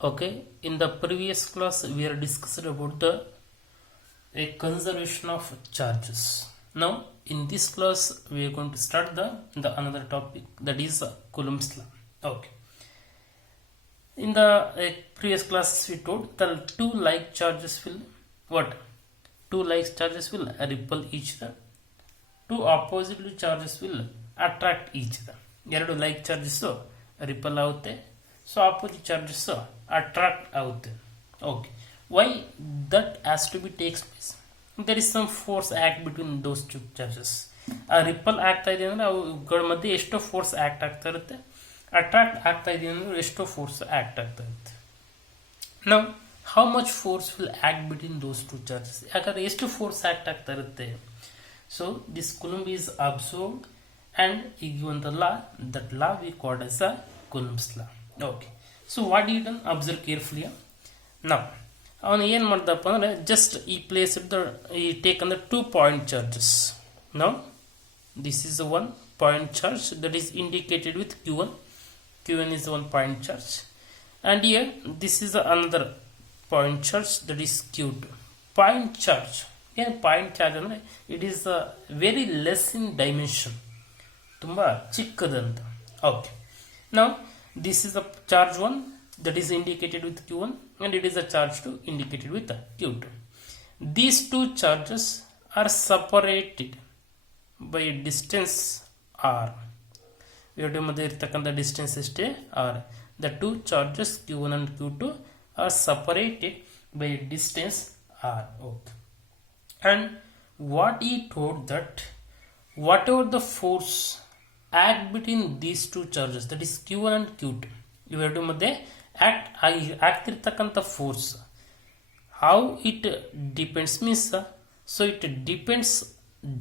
Okay, in the previous class we are discussed about the a conservation of charges. Now in this class we are going to start the another topic, that is Coulomb's law. Okay. In the previous classes we told the two like charges will what? Two like charges will repel each other. Two oppositely charges will attract each other. ಎರಡು like charges repel ಆಗುತ್ತೆ, so opposite charges attract ಆಗುತ್ತೆ. Okay, why that has to be takes place? There is some force act between those two charges. ಆ repel ಆಗ್ತಾ ಇದೆ ಅಂದರೆ ಅವುಗಳ ಮಧ್ಯೆ ಎಷ್ಟೋ ಫೋರ್ಸ್ ಆಕ್ಟ್ ಆಗ್ತಾ ಇರುತ್ತೆ, ಅಟ್ರಾಕ್ಟ್ ಆಗ್ತಾ ಇದೆ ಅಂದ್ರೆ ಎಷ್ಟೋ ಫೋರ್ಸ್ ಆಕ್ಟ್ ಆಗ್ತಾ ಇರುತ್ತೆ. ನಾವು how much force will act between those two charges? ಯಾಕಂದ್ರೆ ಎಷ್ಟು ಫೋರ್ಸ್ ಆಕ್ಟ್ ಆಗ್ತಾ ಇರುತ್ತೆ. So this Coulomb is observed and he given the law. That law we called as a Coulomb's law. Okay. So what he done? Observe carefully. Now ಅವನು ಏನು ಮಾಡ್ದಪ್ಪ ಅಂದರೆ just ಈ place ಈ take ಅಂದ್ರೆ 2 point charges. Now this is the 1 point charge that is indicated with Q1. Q1 is the 1 point charge, and here this is another point charge that is Q2. Point charge, ಏನು point charge ಅಂದರೆ it is very less in dimension, ತುಂಬ ಚಿಕ್ಕದಂತ. Okay, ನಾವು this is a charge 1 that is indicated with Q1 and it is a charge 2 indicated with Q2. These two charges are separated by a distance r. ಇವೆರಡು ಮಧ್ಯೆ ಇರ್ತಕ್ಕಂಥ distance ಎಷ್ಟೇ r. The two charges Q1 and Q2 are separated by a distance r. Okay. And what he told that whatever the force act between these two charges, that is Q1 and Q2, ಇವೆರಡು ಮಧ್ಯೆ ಆಗ್ತಿರ್ತಕ್ಕಂಥ force how it depends means so it depends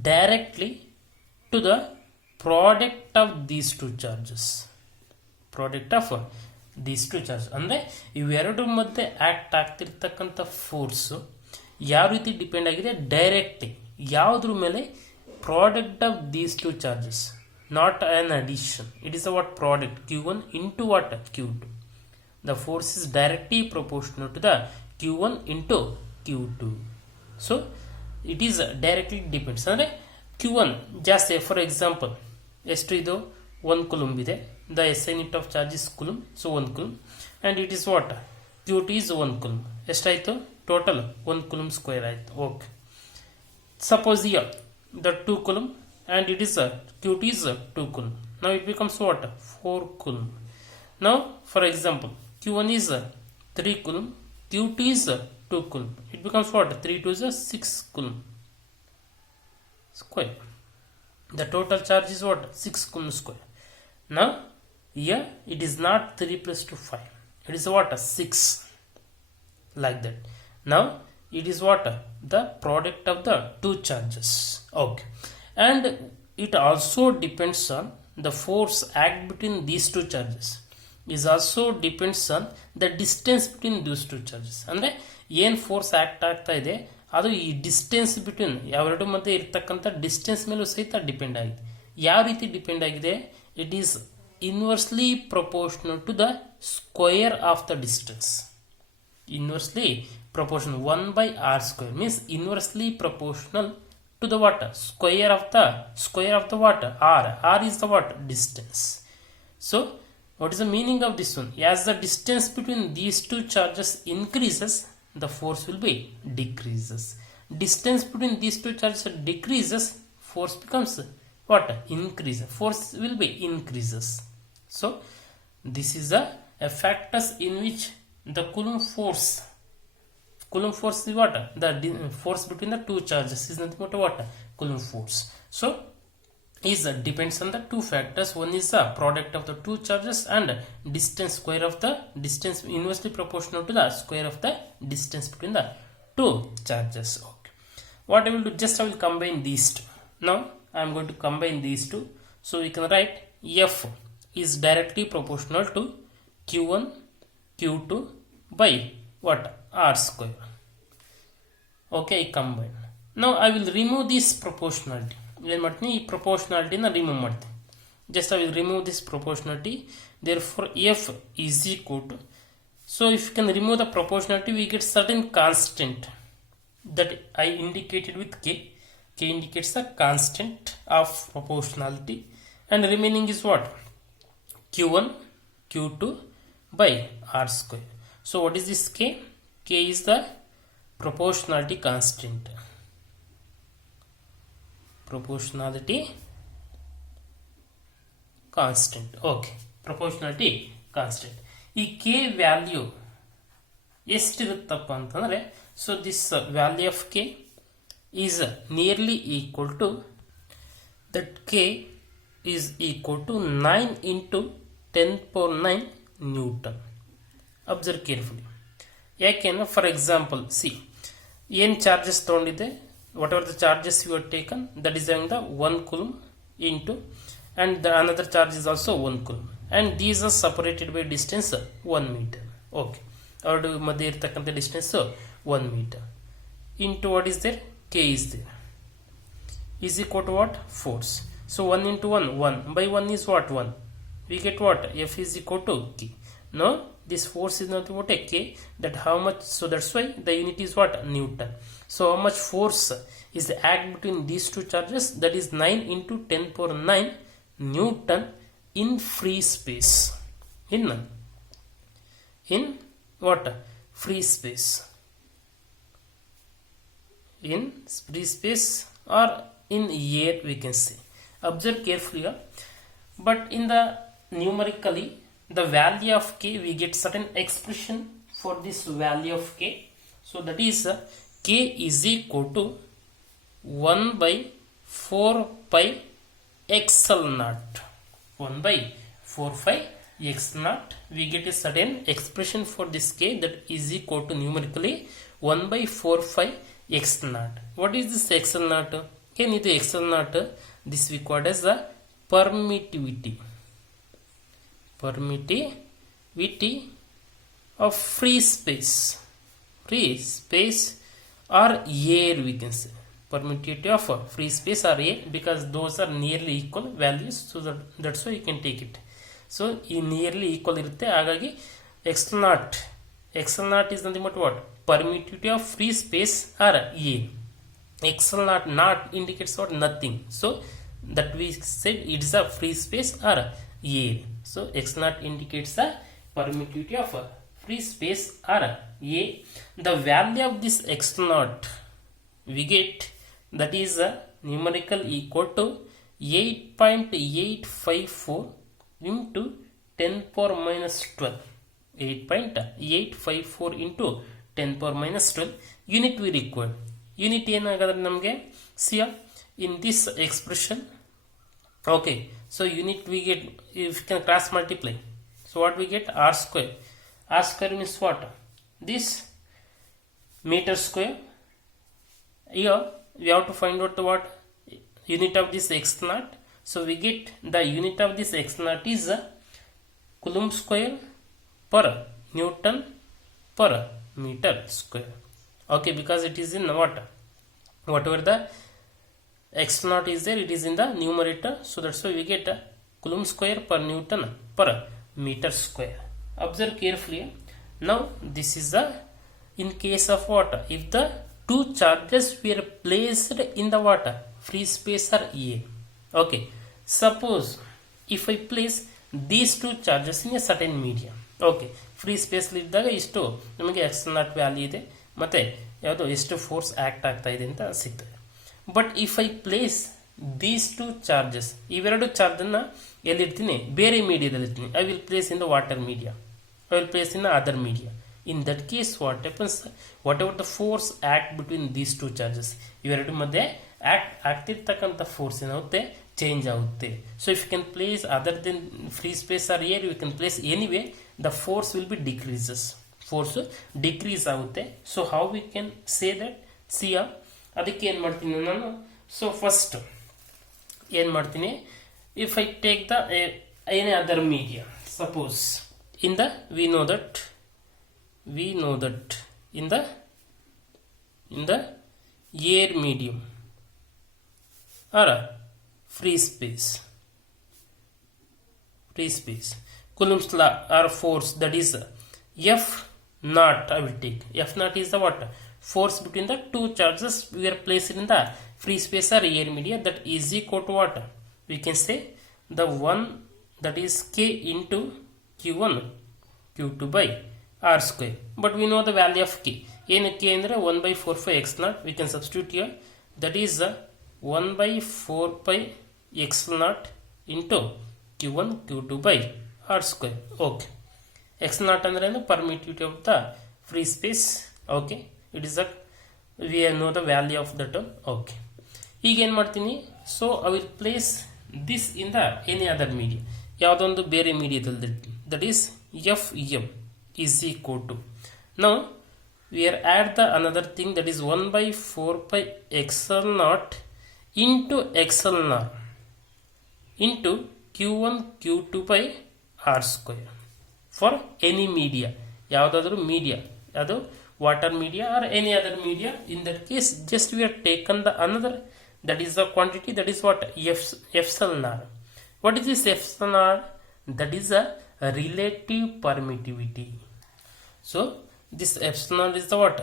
directly to the product of these two charges. Product of these two charges ಅಂದರೆ ಇವೆರಡು ಮಧ್ಯೆ act ಆಗ್ತಿರ್ತಕ್ಕಂಥ force ಯಾವ ರೀತಿ depend ಆಗಿದೆ? Directly ಯಾವುದ್ರ ಮೇಲೆ? Product of these two charges, not on addition. It is a what product Q1 into what? Q2. The force is directly proportional to the Q1 into Q2. So it is directly depends. ಅಂದರೆ Q1 ಜಾಸ್ತಿ, for example ಎಷ್ಟು ಇದು 1 Coulomb ಇದೆ. The SI unit of charge is Coulomb, so 1 Coulomb, and it is what? Q2 is 1 Coulomb. ಎಷ್ಟಾಯಿತು total? 1 Coulomb square ಆಯಿತು. Okay, suppose here the 2 Coulomb and it is Q2 is 2 Coulomb. Now it becomes what? 4 Coulomb. Now for example Q1 is 3 Coulomb, Q2 is 2 Coulomb. It becomes what? 3 2 is 6 Coulomb square. The total charge is what? 6 Coulomb square. Now here it is not 3 plus 2 5. It is what? 6, like that. Now it is what? The product of the two charges. Okay, and it also depends on the force act between these two charges is also depends on the distance between those two charges. ಅಂದರೆ ಏನು force act ಆಗ್ತಾ ಇದೆ ಅದು ಈ distance between ಯಾವೆರಡು ಮಧ್ಯೆ ಇರ್ತಕ್ಕಂಥ distance ಮೇಲೂ ಸಹಿತ ಡಿಪೆಂಡ್ ಆಗಿದೆ. ಯಾವ ರೀತಿ ಡಿಪೆಂಡ್ ಆಗಿದೆ? It is inversely proportional to the square of the distance. Inversely proportional 1 by r square means inversely proportional to the what? Square of the what? R. R is the what? Distance. So what is the meaning of this one? As the distance between these two charges increases, the force will be decreases. Distance between these two charges decreases, force becomes what? Increase. Force will be increases. So this is a factors in which the Coulomb force is what? The force between the two charges is nothing but what? Coulomb force. So is depends on the two factors. One is the product of the two charges and distance, square of the distance inversely proportional to the square of the distance between the two charges. Okay, what I will do, just I will combine these two. Now I am going to combine these two, so we can write F is directly proportional to Q1 Q2 by what? R square. Okay, I combine. Now I will remove this proportionality. ಏನು ಮಾಡ್ತೀನಿ? ಈ ಪ್ರಪೋರ್ಷನಾಲಿಟಿನ remove ಮಾಡ್ತೀನಿ. Just I will remove this proportionality. Therefore F is equal to So if you can remove the proportionality, we get certain constant that I indicated with k. K indicates the constant of proportionality, and remaining is what? Q1, Q2 by R square. So what is this k? K is the proportionality constant. Proportionality constant. Okay, proportionality constant. ಈ k value ಎಷ್ಟಿರುತ್ತಪ್ಪ ಅಂತಂದರೆ, so this value of k is nearly equal to, that k is equal to 9 into 10 power 9 Newton. Observe carefully. ಯಾಕೆಂದ್ರೆ for example C, ಏನು charges ತೊಗೊಂಡಿದೆ, whatever the charges you are taken, that is the 1 coulomb into, and the another charge is also 1 coulomb, and these are separated by distance 1 meter. Okay, our madhya irtakanta distance 1 meter into what is there, k is there, is equal to what, force. So 1 into 1, 1 by 1 is what, 1. We get what, F is equal to k. Now this force is nothing but a k, that how much, so that's why the unit is what, Newton. So how much force is the act between these two charges, that is 9 into 10 power 9 Newton in free space. In what, free space, in free space or in air we can say. Observe carefully. But in the numerically, the value of k, we get certain expression for this value of k. So that is k is equal to 1 by 4 pi xl naught. 1 by 4 pi x naught. We get a certain expression for this k, that is equal to numerically 1 by 4 pi x naught. What is this xl naught? Can it be xl naught? This we call as the permittivity. Permittivity of free space. Free space or air we can say. Permittivity of free space or air, because those are nearly equal values, so that's why you can take it. So in nearly equal irutte, hagagi xl naught is nothing but what, permittivity of free space or air. Xl naught indicates what, nothing, so that we said it is a free space or air. So xl naught indicates the permittivity of free space or air. The value of this xl naught we get, that is numerical equal to 8.854 into 10 power minus 12. 8.854 into 10 power minus 12 unit we require. Unit ಏನಾಗದ್ರೆ ನಮಗೆ C in this expression. Okay, so unit we get, if you can cross multiply, so what we get, r square. R square means what, this meter square. Here we have to find out what unit of this x naught. So we get the unit of this x naught is coulomb square per Newton per meter square. Okay, because it is in what, whatever the x naught is there, it is in the numerator, so that's why we get coulomb square per Newton per meter square. Observe carefully. Now this is the, in case of what, if the two charges were placed in the water, free space or air. Okay, suppose if I place these two charges in a certain medium, okay, free space ಇದ್ದಾಗ ಇಷ್ಟು ನಮಗೆ X not value ಇದೆ, ಮತ್ತೆ ಯಾವುದೋ ಎಷ್ಟು force act ಆಗ್ತಾ ಇದೆ ಅಂತ ಸಿಗ್ತದೆ. But if I place these two charges, ಇವೆರಡು ಚಾರ್ಜನ್ನು ಎಲ್ಲಿರ್ತೀನಿ, ಬೇರೆ ಮೀಡಿಯಾದಲ್ಲಿ ಇರ್ತೀನಿ. I will place in the water media, I will place in the other media. In that case what happens, whatever the force act between these two charges, ಇವೆರಡು ಮಧ್ಯೆ ಆಗ್ತಿರ್ತಕ್ಕಂಥ force ಏನಾಗುತ್ತೆ, change ಆಗುತ್ತೆ. So if you can place other then free space or air, you can place anyway, the force will be decreases, force decrease ಆಗುತ್ತೆ. So how we can say that, ಸಿಯ ಅದಕ್ಕೆ ಏನು ಮಾಡ್ತೀನಿ ನಾನು, ಸೊ ಫಸ್ಟ್ ಏನು ಮಾಡ್ತೀನಿ, if I take the any other media, suppose in the we know that in the air medium or free space, Coulomb's law or force, that is F naught I will take. F naught is the what? Force between the two charges we are placed in the free space or air media, that is equal to what? We can say the one that is K into Q1 Q2 by R square. But we know the value of K. In K andre 1 by 4 pi x naught. We can substitute here. That is 1 by 4 pi x naught into Q1 Q2 by R square. Okay. X naught andre permittivity of the free space. Okay. It is a, we know the value of the term. Okay. ಈಗ ಏನು ಮಾಡ್ತೀನಿ, so I will place this in the any other media, ಯಾವುದೊಂದು ಬೇರೆ ಮೀಡಿಯಾದಲ್ಲಿ, that is F M is equal to, ನಾವು we are add the another thing that is 1 by 4 pi xl naught into xl naught into q1 q2 by r square for any media, ಯಾವುದಾದ್ರೂ media, ಅದು water media R any other media. In that case just we are taken the another, that is the quantity, that is what? Epsilon r. What is this epsilon r? That is a relative permittivity. So this epsilon r is the what?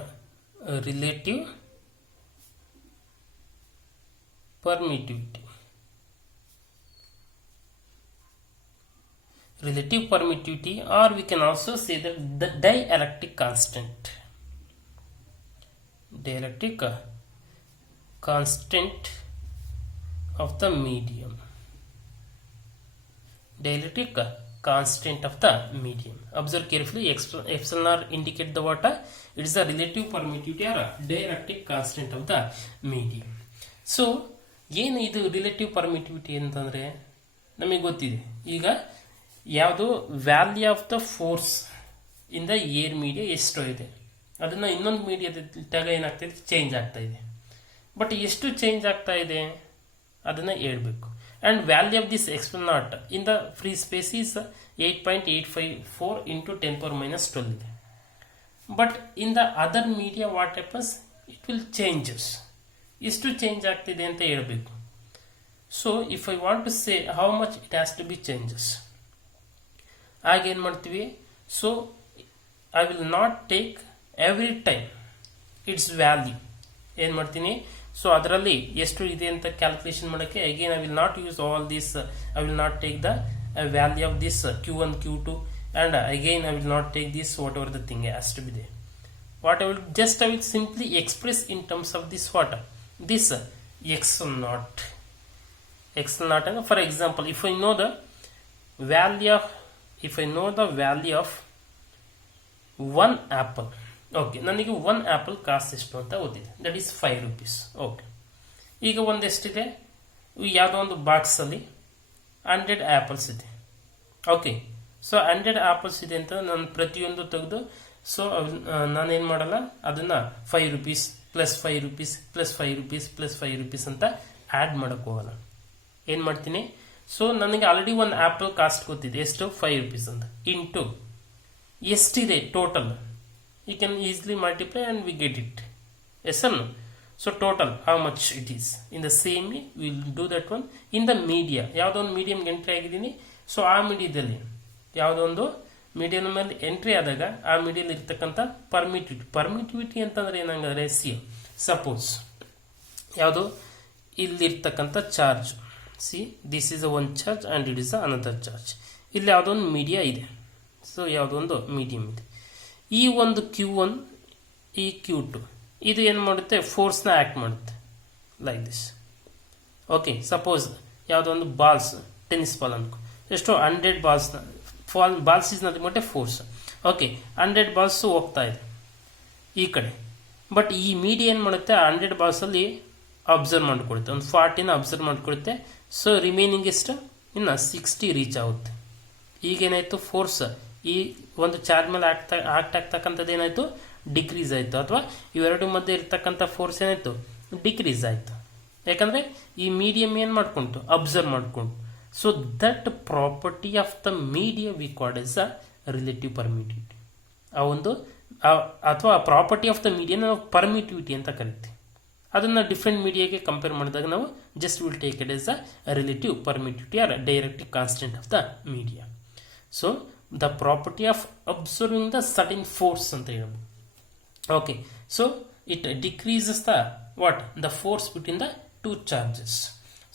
Relative permittivity. Relative permittivity, or we can also say that the dielectric constant. Dielectric constant of the medium. Dielectric constant of the medium. Observe carefully. Epsilon r indicate the what? It is the relative permittivity or dielectric constant of the medium. So ಏನು ಇದು relative permittivity ಅಂತಂದರೆ ನಮಗೆ ಗೊತ್ತಿದೆ. ಈಗ ಯಾವುದು value of the force in the air media ಎಷ್ಟೋ ಇದೆ, ಅದನ್ನು ಇನ್ನೊಂದು ಮೀಡಿಯಾದಾಗ ಏನಾಗ್ತಾಯಿದೆ, ಚೇಂಜ್ ಆಗ್ತಾ ಇದೆ. ಬಟ್ ಎಷ್ಟು ಚೇಂಜ್ ಆಗ್ತಾ ಇದೆ ಅದನ್ನು ಹೇಳ್ಬೇಕು. And value of this epsilon naught in the free space is 8.854 into 10⁻12 ಇದೆ. But in the other media what happens, it will changes. ಎಷ್ಟು ಚೇಂಜ್ ಆಗ್ತಿದೆ ಅಂತ ಹೇಳ್ಬೇಕು. So if I want to say how much it has to be changes, ಆಗೇನು ಮಾಡ್ತೀವಿ, so I will not take every time its value. ಏನು ಮಾಡ್ತೀನಿ, so ಅದರಲ್ಲಿ ಎಷ್ಟು ಇದೆ ಅಂತ ಕ್ಯಾಲ್ಕುಲೇಷನ್ ಮಾಡೋಕ್ಕೆ again I will not use all this, I will not take the value of this Q1 Q2 and again I will not take this whatever the thing has to be there. What I will simply express in terms of this what, this x naught. And for example, if I know the value of one apple, okay, ನನಗೆ 1 apple cost ಎಷ್ಟು ಅಂತ ಓದಿದೆ, that is 5 rupees. Okay, ಈಗ ಒಂದೆಷ್ಟಿದೆ, ಯಾವುದೋ ಒಂದು ಬಾಕ್ಸಲ್ಲಿ 100 apples ಇದೆ. Okay, so 100 apples ಇದೆ ಅಂತ ನಾನು ಪ್ರತಿಯೊಂದು ತೆಗೆದು, ಸೊ ನಾನೇನು ಮಾಡಲ್ಲ, ಅದನ್ನು 5 rupees plus 5 rupees plus 5 rupees plus 5 rupees ಅಂತ ಆ್ಯಡ್ ಮಾಡೋಕ್ಕೆ ಹೋಗಲ್ಲ. ಏನು ಮಾಡ್ತೀನಿ, ಸೊ ನನಗೆ ಆಲ್ರೆಡಿ ಒಂದು ಆ್ಯಪಲ್ ಕಾಸ್ಟ್ ಗೊತ್ತಿದೆ, ಎಷ್ಟು, 5 rupees ಅಂತ, ಇಂಟು ಎಷ್ಟಿದೆ total, you can easily multiply and we get it. Yes or no? So total how much it is. In the same way we will do that one in the media. ಯಾವುದೋ ಒಂದು medium entry ಆಗಿದ್ದೀನಿ, so ಆ ಮೀಡಿಯಾದಲ್ಲಿ ಯಾವುದೋ ಒಂದು medium ಮೇಲೆ entry ಆದಾಗ ಆ ಮೀಡಿಯಲ್ಲಿ ಇರ್ತಕ್ಕಂಥ ಪರ್ಮಿಟಿವಿಟಿ ಅಂತಂದ್ರೆ ಏನಂದ್ರೆ, ಸಪೋಸ್ ಯಾವುದು ಇಲ್ಲಿರ್ತಕ್ಕಂಥ charge, see this is one charge and it is another charge. ಇಲ್ಲಿ ಯಾವುದೋ ಒಂದು ಮೀಡಿಯಾ ಇದೆ, ಸೊ ಯಾವುದೋ ಒಂದು ಮೀಡಿಯಂ ಇದೆ. ಈ ಒಂದು Q1 ಈ Q2 ಇದು ಏನು ಮಾಡುತ್ತೆ, ಫೋರ್ಸ್ನ ಆ್ಯಕ್ಟ್ ಮಾಡುತ್ತೆ ಲೈಕ್ ದಿಸ್. ಓಕೆ, ಸಪೋಸ್ ಯಾವುದೋ ಒಂದು ಬಾಲ್ಸ್, ಟೆನ್ನಿಸ್ ಬಾಲ್ ಅನ್ಕೊ, ಎಷ್ಟು 100 ಬಾಲ್ಸ್ನ balls is nothing but a force. Okay, 100 balls ಹೋಗ್ತಾ ಇದೆ ಈ ಕಡೆ, ಬಟ್ ಈ ಮೀಡಿಯಾ ಏನು ಮಾಡುತ್ತೆ, 100 ಬಾಲ್ಸಲ್ಲಿ ಅಬ್ಸರ್ವ್ ಮಾಡಿಕೊಡುತ್ತೆ, ಒಂದು 40ನ ಅಬ್ಸರ್ವ್ ಮಾಡಿಕೊಡುತ್ತೆ. ಸೊ ರಿಮೈನಿಂಗ್ ಎಷ್ಟು, ಇನ್ನು 60 ರೀಚ್ ಆಗುತ್ತೆ. ಈಗೇನಾಯಿತು, ಫೋರ್ಸ್ ಈ ಒಂದು ಚಾರ್ಜ್ ಮೇಲೆ ಆಗ್ತಕ್ಕಂಥದ್ದು ಏನಾಯಿತು, ಡಿಕ್ರೀಸ್ ಆಯಿತು, ಅಥವಾ ಇವೆರಡು ಮಧ್ಯೆ ಇರ್ತಕ್ಕಂಥ ಫೋರ್ಸ್ ಏನಾಯಿತು, ಡಿಕ್ರೀಸ್ ಆಯಿತು. ಯಾಕಂದರೆ ಈ ಮೀಡಿಯಮ್ ಏನು ಮಾಡ್ಕೊಂತು, ಅಬ್ಸರ್ವ್ ಮಾಡ್ಕೊಂಡು. So that property of the media we called as a relative permittivity. ಆ ಒಂದು ಅಥವಾ ಪ್ರಾಪರ್ಟಿ ಆಫ್ ದ ಮೀಡಿಯಾ ನಾವು ಪರ್ಮಿಟಿವಿಟಿ ಅಂತ ಕರಿತೀವಿ. ಅದನ್ನು ಡಿಫ್ರೆಂಟ್ ಮೀಡಿಯಾಗೆ ಕಂಪೇರ್ ಮಾಡಿದಾಗ ನಾವು just will take it as a relative permittivity or directive constant of the media. So the property of absorbing the sudden force ಅಂತ ಹೇಳ್ಬೋದು. Okay, so it decreases the what the force between the two charges.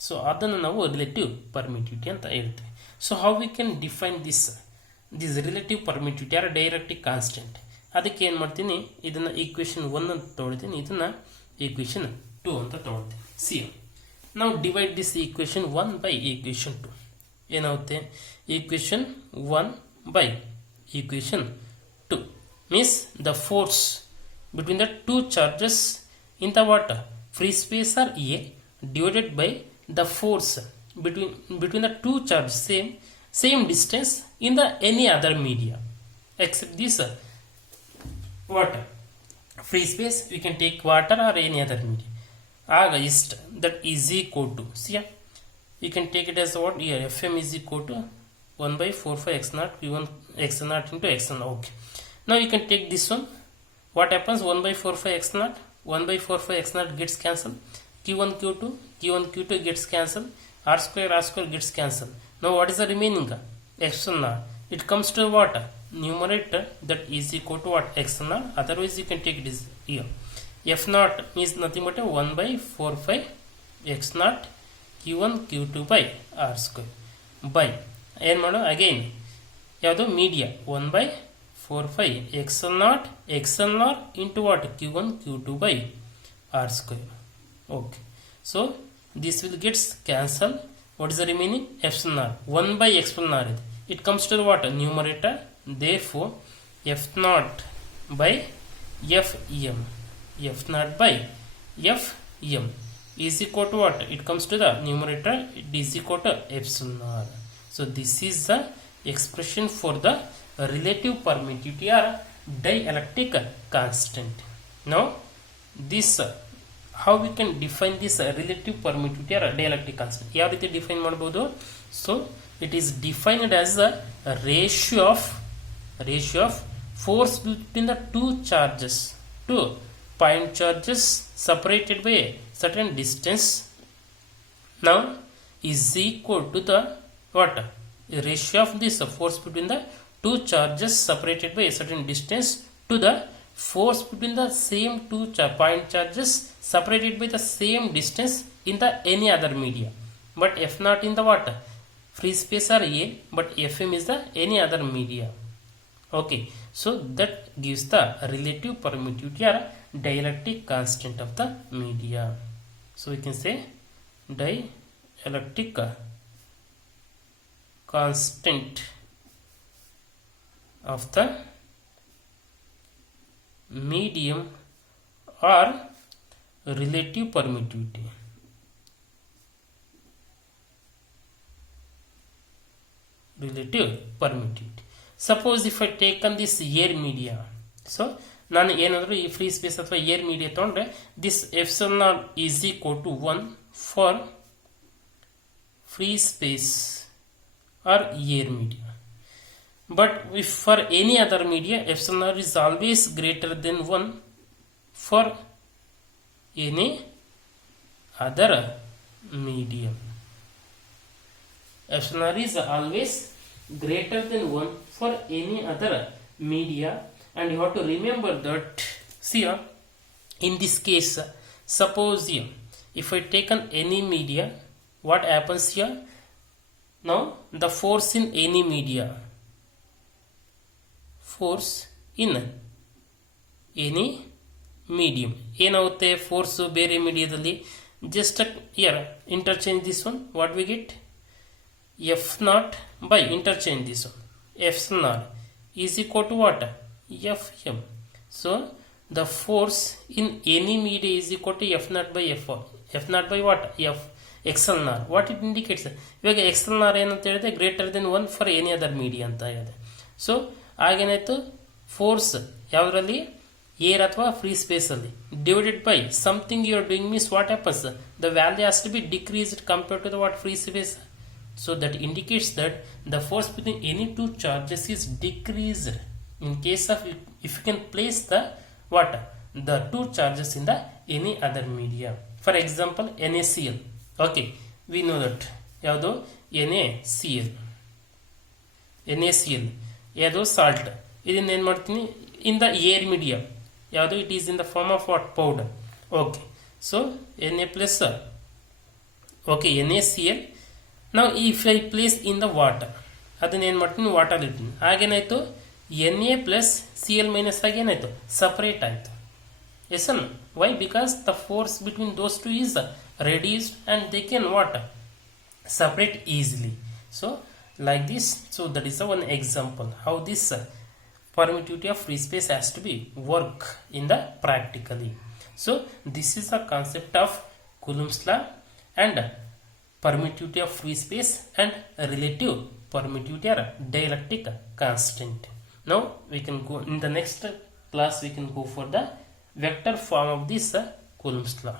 So ಅದನ್ನು ನಾವು relative permittivity ಅಂತ ಹೇಳ್ತೀವಿ. So how we can define this relative permittivity or dielectric constant? ಅದಕ್ಕೆ ಏನು ಮಾಡ್ತೀನಿ, ಇದನ್ನು ಈಕ್ವೇಶನ್ 1 ಅಂತ ತೊಗೊಳ್ತೀನಿ, ಇದನ್ನು ಈಕ್ವೇಶನ್ 2 ಅಂತ ತೊಗೊಳ್ತೀನಿ. ಸಿ ನಾವು divide this equation 1 by equation 2. ಏನಾಗುತ್ತೆ, equation 1 by equation 2 means the force between the two charges in the water free space are A divided by the force between the two charges same distance in the any other media except this water. Free space we can take water or any other media. Aga ist that is equal to, see we can take it as what here, Fm is equal to 1 by 4 5 x naught p1 x naught into x naught. Okay, now you can take this one. What happens, 1 by 4 5 x naught, 1 by 4 5 x naught gets cancelled, q1 q2 gets cancelled, r square gets cancelled. Now what is the remaining, x naught. It comes to what, numerator, that is equal to what, x naught. Otherwise you can take this here. F naught means nothing but 1 by 4 5 x naught q1 q2 by r square by ಏನು ಮಾಡೋ again ಯಾವುದು media 1 by 4 5 xl naught into what, q1 q2 by r square. Okay, so this will gets cancelled. What is the remaining, epsilon naught, 1 by epsilon naught. It comes to the what, numerator. Therefore f naught by fm, f naught by fm is equal to what, it comes to the numerator, it is equal to epsilon naught. So this is the expression for the relative permittivity or dielectric constant. Now this how we can define this relative permittivity or dielectric constant? ಯಾವ ರೀತಿ define ಮಾಡಬಹುದು? So it is defined as a ratio of force between the two charges, two point charges separated by a certain distance, now is equal to the what, a ratio of this force between the two charges separated by a certain distance to the force between the same two point charges separated by the same distance in the any other media. But f naught in the what, free space are A, but fm is the any other media. Okay, so that gives the relative permittivity or dielectric constant of the media. So we can say dielectric constant of the medium or relative permittivity. Suppose if I taken this air media, so ನಾನು ಏನಾದರೂ ಈ free space ಅಥವಾ air media ತೊಗೊಂಡ್ರೆ this epsilon naught is equal to 1 for free space or air media. But if for any other media, epsilon naught is always greater than 1 for any other medium. Epsilon naught is always greater than 1 for any other media, and you have to remember that. See, in this case, suppose here, if I taken any media, what happens here? Now the force in any media, force in any medium, ಏನಾಗುತ್ತೆ force ಬೇರೆ ಮೀಡಿಯಾದಲ್ಲಿ, just here interchange this one, what we get, f naught by interchange this one, epsilon naught is equal to what, fm. So the force in any media is equal to f naught by f1, f naught by what, f xl naught. What it indicates, ಇವಾಗ xl naught ಏನಂತ ಹೇಳಿದೆ, greater than 1 for any other media ಅಂತ ಇದೆ. So ಆಗೇನಾಯ್ತು, force ಯಾವುದರಲ್ಲಿ, air ಅಥವಾ free space ಅಲ್ಲಿ, divided by something you are doing means what happens, the value has to be decreased compared to the what, free space. So that indicates that the force between any two charges is decreased in case of if you can place the what, the two charges in the any other media. For example, NaCl. Okay, we know that ಯಾವುದು NaCl ಯಾವುದೋ salt, ಇದನ್ನ ಏನು ಮಾಡ್ತೀನಿ in the air medium, ಯಾವುದು it is in the form of what powder. Okay, so Na plus okay NaCl. ನಾವು if I place in the water, ಅದನ್ನ ಏನು ಮಾಡ್ತೀನಿ ವಾಟರ್ ಇಡ್ತೀನಿ, ಆಗೇನಾಯ್ತು Na ಪ್ಲಸ್ Cl ಮೈನಸ್ ಆಗಿ ಏನಾಯ್ತು ಸಪರೇಟ್ ಆಯಿತು. Yes and why? Because the force between those two is reduced and they can what separate easily. So like this, so that is the one example how this permittivity of free space has to be work in the practically. So this is the concept of Coulomb's law and permittivity of free space and relative permittivity or dielectric constant. Now we can go in the next class, we can go for the vector form of this Coulomb's law.